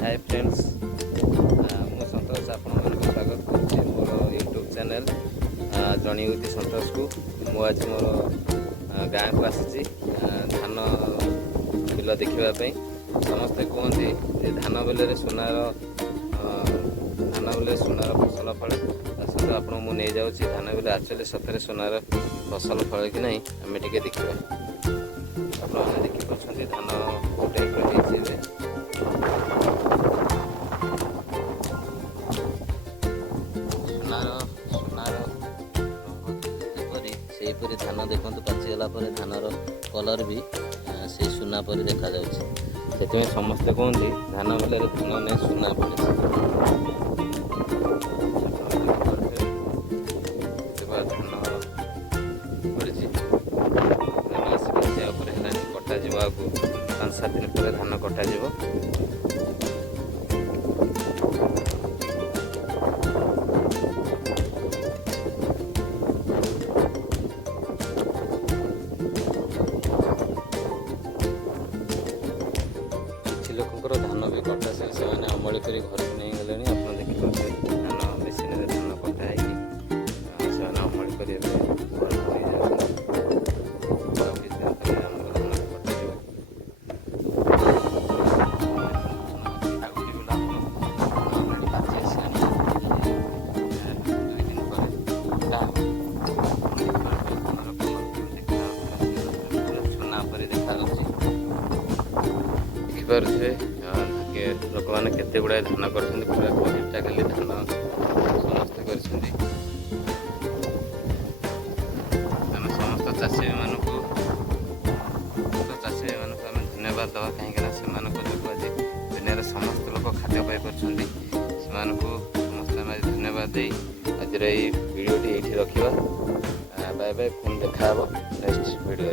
Hi friends मु संतोष आपण स्वागत करुच्ची मोर यूट्यूब चैनल जनी होती संतोष को मु आज मोर गाँ को आसी धान बिल देखापी समस्ते कहते धान बिल सुनार फसल फल सहित आप नहीं जाऊँगी धान बिल एक्चुअली सतरे सुनार फसल फल कि नहीं आम टे देखा आपने देखिपुर धान कौ टाइप सेहीपरि धान देखो पाचिगला धानर कलर भी से सुना परी देखा से समस्ते कहते धान बेले धान नहीं सुना पड़े धान पड़ी धान आसिक कटा जा 5-7 दिन पर धान कटा लोकर धान भी कटा से अमल कर घर को नहीं गले आप देखिए धान मेसीन धान कटा से अमल कर देखिपे लोक मैंने केते गुड़ाए धान कर पूरा कोटा खाली धान समस्ते कर समस्त चाषी मानक आम धन्यवाद दवा कहीं से आज दुनिया समस्त लोक खाद्य पाई समस्त धन्यवाद दे आज वीडियो ये रखा बाय बाय पुणी देखा नेक्स्ट वीडियो।